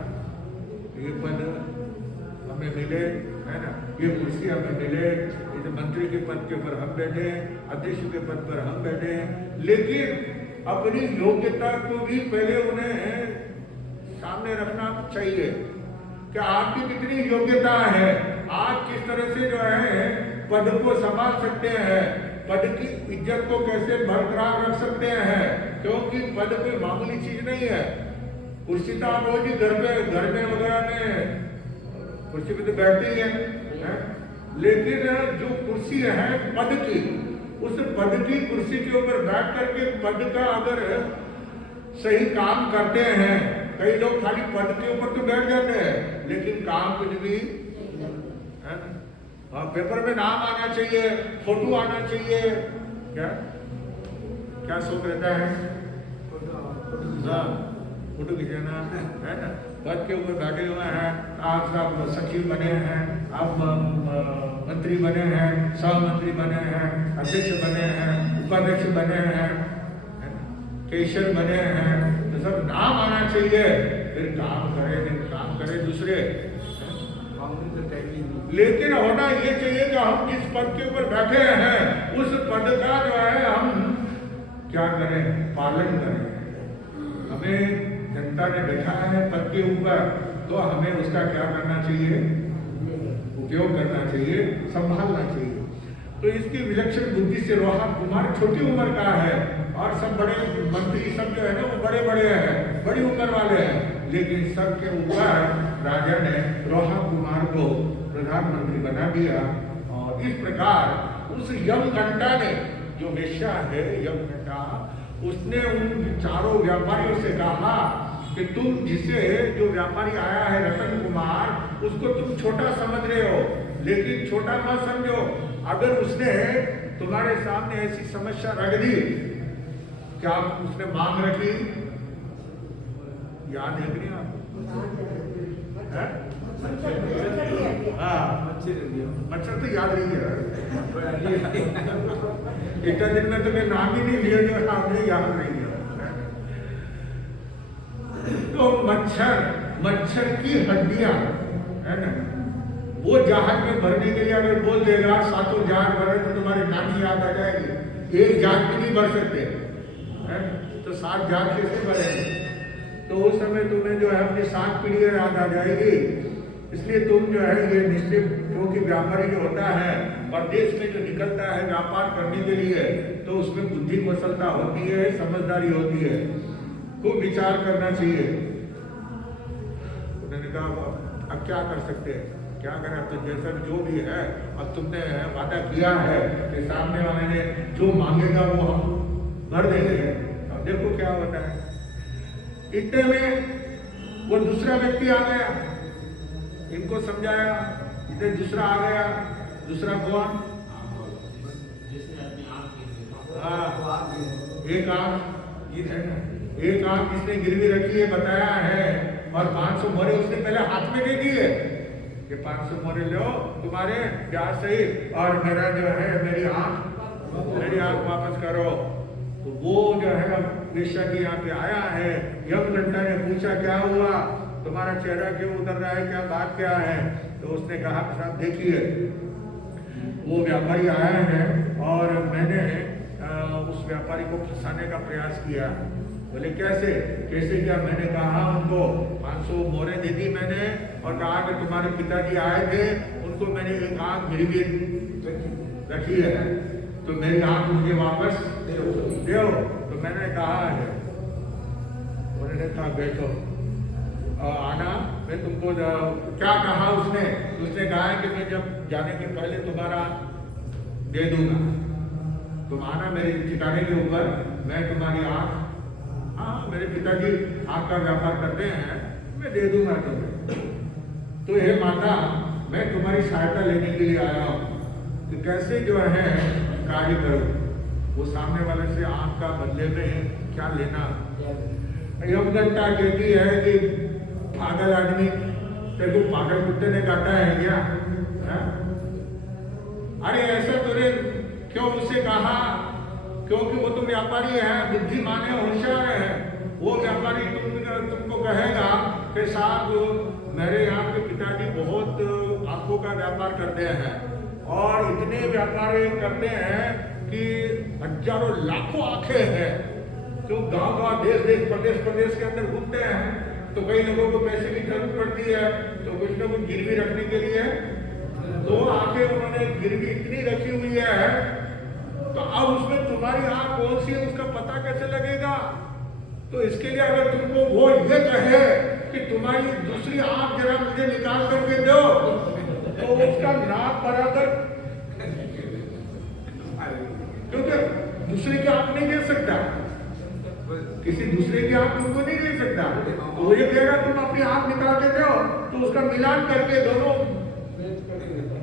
ये पद हमें मिले, है ना, ये कुर्सी हमें मिले, इस मंत्री के पद के ऊपर हम बैठे, अध्यक्ष के पद पर हम बैठे, लेकिन अपनी योग्यता को भी पहले उन्हें सामने रखना चाहिए कि आपकी कितनी योग्यता है, आप किस तरह से जो है पद को संभाल सकते हैं, पद की इज्जत को कैसे बरकरार रख सकते हैं, क्योंकि पद कोई मामूली चीज नहीं है। कुर्सी तो आप रोज ही घर में वगैरह में कुर्सी पे तो बैठते ही है? लेकिन जो कुर्सी है पद की, उस पद की कुर्सी के ऊपर बैठ करके पद का अगर सही काम करते हैं, कई लोग खाली पद के ऊपर तो बैठ जाते हैं लेकिन काम कुछ भी है ना, पेपर में नाम आना चाहिए, फोटो आना चाहिए, क्या शौक रहता है, फोटो खींचना, है ना। पद के ऊपर बैठे हुए हैं, आप सब सचिव बने हैं, आप मंत्री बने हैं, सह मंत्री बने हैं, अध्यक्ष बने हैं, उपाध्यक्ष बने हैं, केशर बने हैं, तो सब नाम आना चाहिए, फिर काम करे दूसरे। लेकिन होना ये चाहिए कि हम जिस पद के ऊपर बैठे हैं उस पद का जो है हम क्या करें, पालन करें। हमें जनता ने बैठा है पद के ऊपर, तो हमें उसका क्या करना चाहिए, उपयोग करना चाहिए, संभालना चाहिए। तो इसकी विलक्षण बुद्धि से रोहा कुमार छोटी उम्र का है और सब बड़े मंत्री सब जो है ना वो बड़े हैं, बड़ी उम्र वाले हैं, लेकिन सबके ऊपर राजा ने रोहा कुमार को प्रधानमंत्री बना दिया। और इस प्रकार उस यमघंटा ने, जो वेश्या है यमघंटा, उसने उन चारों व्यापारियों से कहा कि तुम जिसे जो व्यापारी आया है रतन कुमार, उसको तुम छोटा समझ रहे हो, लेकिन छोटा मत समझो। अगर उसने तुम्हारे सामने ऐसी समस्या रख दी, क्या उसने मांग रखी, याद है कि नहीं आपको? मच्छर तो याद नहीं है, इतना दिन में तुम्हें नाम ही नहीं लिया जो आपने याद नहीं है। तो मच्छर की हड्डियां, है ना, वो जहाज में भरने के लिए अगर बोल देगा 7 जहाज भरे तो तुम्हारी नानी याद आ जाएगी, एक जहाज भी नहीं भर सकते, है तो 7 जहाज कैसे भरेंगे? तो उस समय तुम्हें जो है अपनी 7 पीढ़ियां याद आ जाएगी। इसलिए तुम जो है ये निश्चित, क्योंकि व्यापारी जो होता है और देश में जो निकलता है व्यापार करने के लिए, तो उसमें बुद्धि कौशलता होती है, समझदारी होती है, खूब विचार करना चाहिए। उन्होंने कहा अब क्या कर सकते हैं, क्या करें, अब तो जैसा जो भी है, अब तुमने वादा किया है कि सामने वाले ने जो मांगेगा वो हम भर देंगे, अब देखो क्या होता है। इतने में वो दूसरा व्यक्ति आ गया, इनको समझाया इधर दूसरा आ गया, दूसरा कौन? एक आंख है ना, एक आंख इसने गिरवी रखी है बताया है, और 500 मोहरे उसने पहले हाथ में दे दिए कि 500 मोहरे लो तुम्हारे ब्याज सही, और मेरा जो है मेरी आंख वापस करो। तो वो जो है वेश्या की यहाँ पे आया है, यमदंडा ने पूछा क्या हुआ, तुम्हारा चेहरा क्यों उतर रहा है, क्या बात क्या है? तो उसने कहा साहब देखिए, वो व्यापारी आया है और मैंने उस व्यापारी को फंसाने का प्रयास किया। बोले कैसे क्या? मैंने कहा उनको 500 मोहरे दे दी मैंने, और कहा कि तुम्हारे पिताजी आए थे, उनको मैंने एक आंख गिरवी रखी है, तो मेरी आंख मुझे वापस दो। तो मैंने कहा है, उन्होंने कहा बैठो आना, मैं तुमको क्या कहा उसने कहा है कि मैं जब जाने के पहले तुम्हारा दे दूंगा, तुम आना मेरे ठिकाने के ऊपर, मैं तुम्हारी आंख, हाँ मेरे पिताजी आंख का व्यापार करते हैं, मैं दे दूंगा तुम्हें। तो हे माता, मैं तुम्हारी सहायता लेने के लिए आया हूँ कि कैसे जो है कार्य करूँ। वो सामने वाले से आंख का बदले में क्या लेना। यमदंडा कहती है कि पागल आदमी, तेरे को पागल कुत्ते ने काटा है क्या? अरे ऐसा तुमने क्यों मुझसे कहा? क्योंकि वो तो व्यापारी है, बुद्धिमान है, होशियार है। वो व्यापारी तुमको कहेगा कि साहब मेरे यहाँ के पिताजी बहुत आंखों का व्यापार करते हैं, और इतने व्यापार करते हैं कि हजारों लाखों आंखें हैं, जो गांव देश प्रदेश के अंदर घूमते हैं। तो कई लोगों को पैसे की जरूरत पड़ती है, तो कुछ ना कुछ गिरवी रखने के लिए 2 आंखें उन्होंने गिरवी इतनी रखी हुई है, तो अब उसमें तुम्हारी आंख कौन सी है उसका पता कैसे लगेगा? तो इसके लिए अगर तुमको वो ये कहे कि तुम्हारी दूसरी आंख जरा मुझे निकाल करके दो, तो उसका नाम बराबर, क्योंकि दूसरे की आंख नहीं दे सकता, किसी दूसरे की आंख तुमको नहीं दे सकता। तो वो ये कहेगा तुम अपनी आंख निकाल के दो, तो उसका मिलान करके दोनों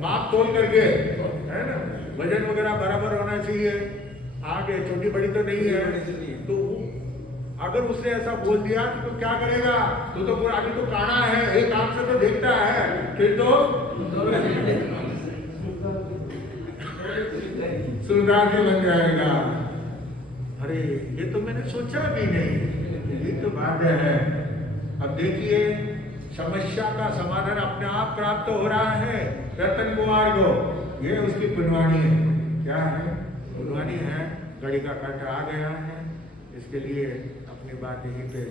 माप तोल करके, है ना, वजन वगैरह बराबर होना चाहिए, आंख छोटी बड़ी तो नहीं है। तो अगर उसने ऐसा बोल दिया तो क्या करेगा? तो पूरा आदमी तो काना है, एक आंख से तो देखता है, फिर तो सुल्तान से बन जाएगा। अरे ये तो मैंने सोचा भी नहीं, ये तो बात है। अब देखिए समस्या का समाधान अपने आप प्राप्त हो रहा है रतन कुमार को। ये उसकी पुनवानी है। क्या है? पुनवानी है। घड़ी का कांटा आ गया है, इसके लिए अपनी बात यहीं पे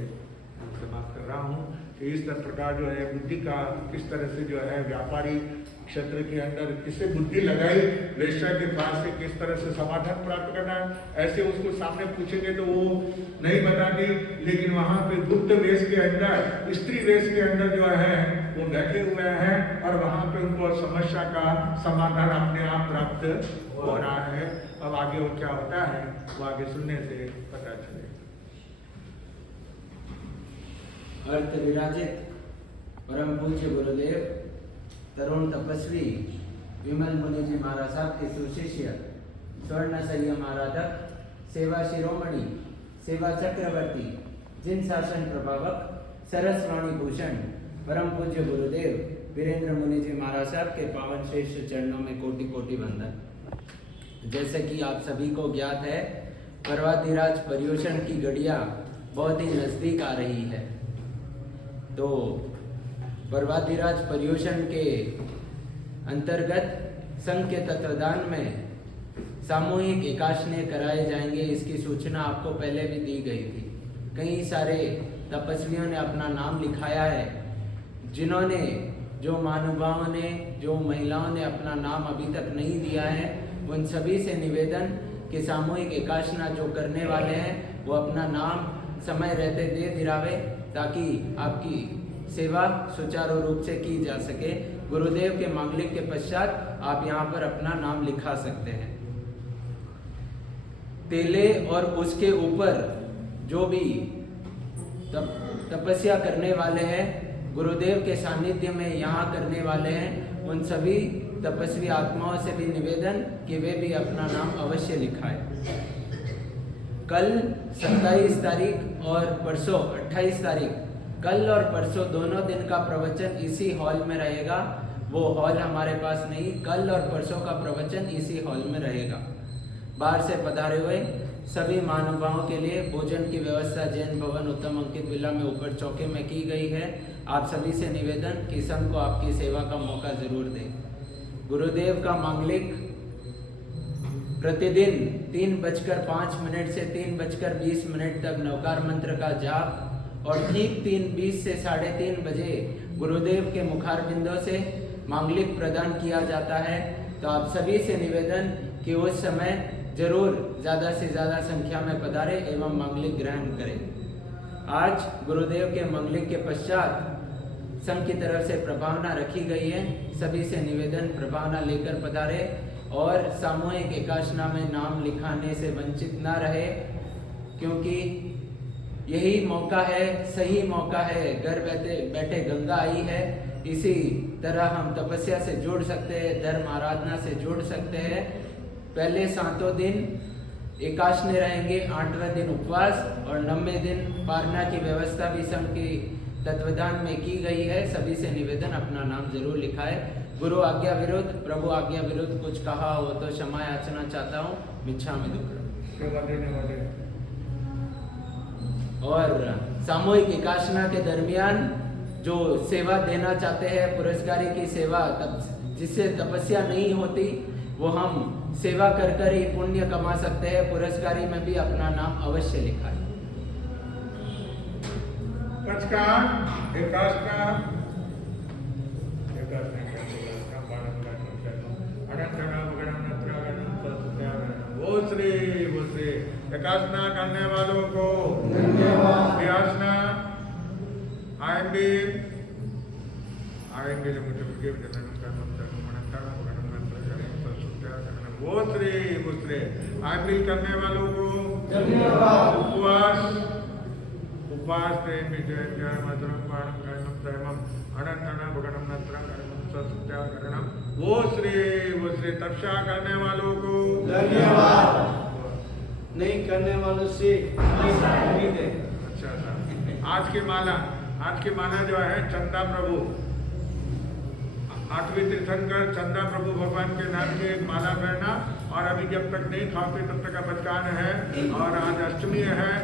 समाप्त कर रहा हूँ कि इस प्रकार जो है बुद्धि का किस तरह से जो है व्यापारी क्षेत्र के अंदर किससे बुद्धि लगाई, वेश्या के पास से किस तरह से समाधान प्राप्त करना है। ऐसे उसको सामने पूछेंगे तो वो नहीं बताती, लेकिन वहाँ पे गुप्त वेश के अंदर, स्त्री वेश के अंदर जो है वो बैठे हुए हैं, और वहाँ पे उनको समस्या का समाधान अपने आप प्राप्त हो रहा है। अब आगे वो क्या होता है वो आगे सुनने से पता चलेगा। अर्थ विराजित परम पूज्य गुरुदेव तरुण तपस्वी विमल मुनि जी महाराज साहब के सुशिष्य स्वर्ण संयम आराधक सेवा शिरोमणि सेवा चक्रवर्ती जिन शासन प्रभावक सरस्वाणी भूषण परम पूज्य गुरुदेव वीरेंद्र मुनि जी महाराज साहब के पावन श्रेष्ठ चरणों में कोटि कोटि वंदन। जैसे कि आप सभी को ज्ञात है, पर्वताधिराज पर्युषण की घड़ियां बहुत ही नजदीक आ रही है। तो पर्वताधिराज पर्युषण के अंतर्गत संघ के तत्वदान में सामूहिक एकाशने कराए जाएंगे, इसकी सूचना आपको पहले भी दी गई थी। कई सारे तपस्वियों ने अपना नाम लिखाया है। जिन्होंने, जो महानुभावों ने, जो महिलाओं ने अपना नाम अभी तक नहीं दिया है, उन सभी से निवेदन कि सामूहिक एकाशना जो करने वाले हैं वो अपना नाम समय रहते दे दिलावे, ताकि आपकी सेवा सुचारू रूप से की जा सके। गुरुदेव के मांगलिक के पश्चात आप यहाँ पर अपना नाम लिखा सकते हैं। तेले और उसके ऊपर जो भी तपस्या करने वाले हैं गुरुदेव के सानिध्य में यहाँ करने वाले हैं, उन सभी तपस्वी आत्माओं से भी निवेदन कि वे भी अपना नाम अवश्य लिखाएं। कल 27 तारीख और परसों 28 तारीख, कल और परसों दोनों दिन का प्रवचन इसी हॉल में रहेगा। वो हॉल हमारे पास नहीं, कल और परसों का प्रवचन इसी हॉल में रहेगा। बाहर से पधारे हुए सभी महानुभावों के लिए भोजन की व्यवस्था जैन भवन उत्तम अंकित विला में ऊपर चौके में की गई है। आप सभी से निवेदन कि सबको आपकी सेवा का मौका जरूर दें। गुरुदेव का मांगलिक प्रतिदिन 3:05 से 3:20 तक नवकार मंत्र का जाप और ठीक 3:20 से 3:30 बजे गुरुदेव के मुखार बिंदों से मांगलिक प्रदान किया जाता है। तो आप सभी से निवेदन कि उस समय जरूर ज़्यादा से ज़्यादा संख्या में पधारे एवं मांगलिक ग्रहण करें। आज गुरुदेव के मांगलिक के पश्चात संघ की तरफ से प्रभावना रखी गई है। सभी से निवेदन प्रभावना लेकर पधारे और सामूहिक एकाशना में नाम लिखाने से वंचित ना रहे, क्योंकि यही मौका है, सही मौका है। घर बैठे बैठे गंगा आई है, इसी तरह हम तपस्या से जुड़ सकते हैं, धर्म आराधना से जुड़ सकते हैं। पहले 7 दिन एकाशने रहेंगे, 8वें दिन उपवास और 9वें दिन पारना की व्यवस्था भी संघ की तत्वधान में की गई है। सभी से निवेदन अपना नाम जरूर लिखाए। गुरु आज्ञा विरुद्ध, प्रभु आज्ञा विरुद्ध कुछ कहा हो तो क्षमा याचना चाहता हूँ। मिच्छा में दुक्कड़म। और सामूहिक एकाशना के दरमियान जो सेवा देना चाहते हैं, पुरस्कारी की सेवा, जिससे तपस्या नहीं होती, वो हम सेवा कर कर ही पुण्य कमा सकते हैं। पुरस्कारी में भी अपना नाम अवश्य लिखाए। वो श्री एकाशना करने वालों को धन्यवाद। आएंगे जो मुझे वो श्री आयप्रिल करने वालों को धन्यवाद। उपवास वो श्री तपस्या करने वालों को धन्यवाद। नहीं करने वालों से अच्छा। आज की माला जो है चंदा प्रभु, 8वें तीर्थंकर चंदा प्रभु भगवान के नाम की एक माला पहना। और अभी जब तक नहीं खाते तब तक का बचकान है। और आज अष्टमी है,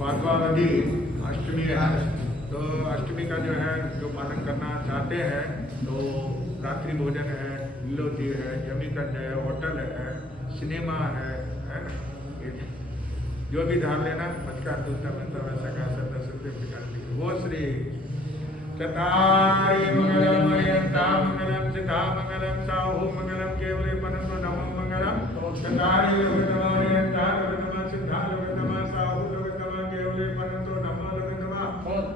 पार्वावधी अष्टमी है। तो अष्टमी का जो है जो पालन करना चाहते हैं तो रात्रि भोजन है, लीलोती है, जमीकंड है, होटल है, सिनेमा है ना। जो भी धार लेना बचकान दूसरा बनता वैसा का 10 रुपये निकाल लीजिए। वो श्री चतारी मंगलम यंता मंगलम सिद्धा मंगलम साहु मंगलम केवले परंतु नमो मंगलम। चतारी लोकतमा यंता लोकतमा सिद्धा लोकतमा साहु लोकतमा केवले परंतु नमो लोकतमा।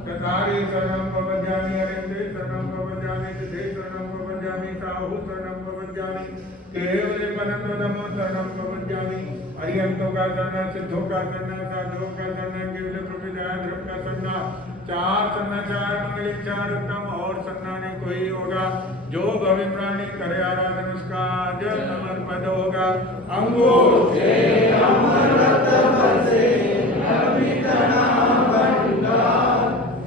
चतारी शरणं प्रपद्यामि अरिंदे शरणं प्रपद्यामि सिद्धे शरणं प्रपद्यामि साहु शरणं प्रपद्यामि केवले परंतु नमो शरणं प्रपद्यामि। अरिहंतों का शरण, सिद्धों का शरण, साधुओं का शरण, केवले प्रपद्यामि ध्रुव का शरण। 4 सन्ना 4 मंगलिक 4 उत्तम और सन्ना नहीं कोई होगा। जो भव्य प्राणी करे आराधन उसका जल अमर पद होगा। अंगूठे अमृत बरसे अमितना भंडार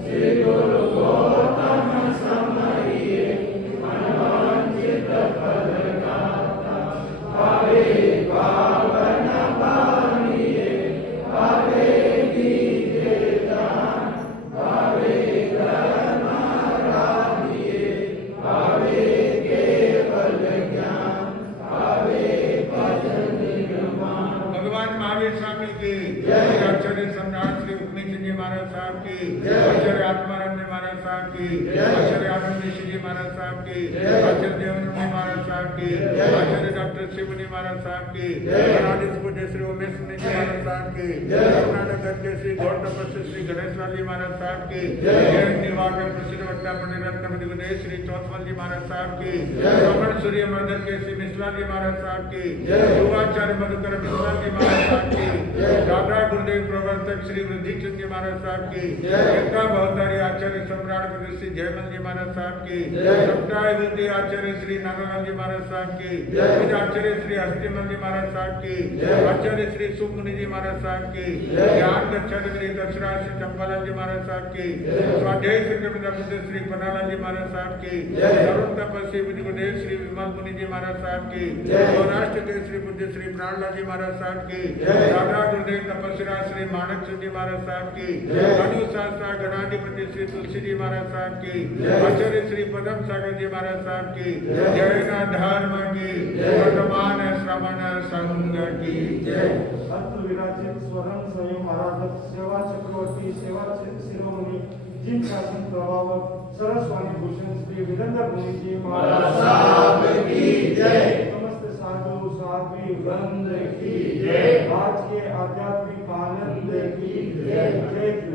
श्री गुरु गौतम समरिए मनवांछित फल दाता। पावे पावन पानिए पावे दीजे दान पावे कर्म आराधिए पावे केवल ज्ञान पावे भजन निर्माण। भगवान महावीर स्वामी की जय। आचार्य सम्राट श्री उपनीत जी महाराज साहब की जय। आचार्य आत्मानंद महाराज साहब साहब की, आचार्य आनंद मिश्र जी महाराज साहब की, आचार्य देवेंद्र जी महाराज साहब की, आचार्य डॉक्टर शिवनी महाराज साहब की, आदित्य पूज्य श्री उमेश मुनि जी महाराज साहब की, कर्नाटक के श्री गौर तपस्वी श्री गणेश लाल जी महाराज साहब की, जैन निवारण प्रसिद्ध वट्टा रत्न मणिगुदे श्री चौथमल जी महाराज साहब की, रमण सूर्य मर्दन के श्री मिश्रा जी महाराज साहब की, युवाचार्य मधुकर मिश्रा जी महाराज साहब की, दादा गुरुदेव प्रवर्तक श्री वृद्धिचंद जी महाराज साहब की, गंगा बहुतारी आचार्य सम्राट श्री जयमल जी महाराज साहब की, सप्ताह बुद्धि आचार्य श्री नागालाल जी महाराज साहब की, आचार्य श्री हस्तिमल जी महाराज साहब की, आचार्य श्री सुमुनि जी महाराज साहब की, ज्ञान दक्षिण श्री दक्षरा श्री चंपालाल जी महाराज साहब की, स्वाध्याय श्री श्री पन्नालाल जी महाराज साहब की, तरुण तपस्वी गुरुदेव श्री विमल मुनि जी महाराज साहब की, सौराष्ट्र के श्री पूज्य श्री प्राणलाल जी महाराज साहब की, दादा गुरुदेव तपस्वी श्री मानक चंद जी महाराज साहब की, अनुशास्त्र गणाधिपति श्री तुलसी जी महाराज साहब की, आचार्य श्री पदम सागर जी महाराज साहब की, जैन धर्म की, वर्तमान श्रवण संघ की जय। अर्थ विराजित स्वर्ण संयम आराधक सेवा चक्रवर्ती सेवा शिरोमणि जिन शासन प्रभाव सरस्वती भूषण श्री वीरेंद्र मुनि जी महाराज साहब की जय। समस्त साधु साध्वी वृंद की जय। आज के आध्यात्मिक आनंद की जय। जय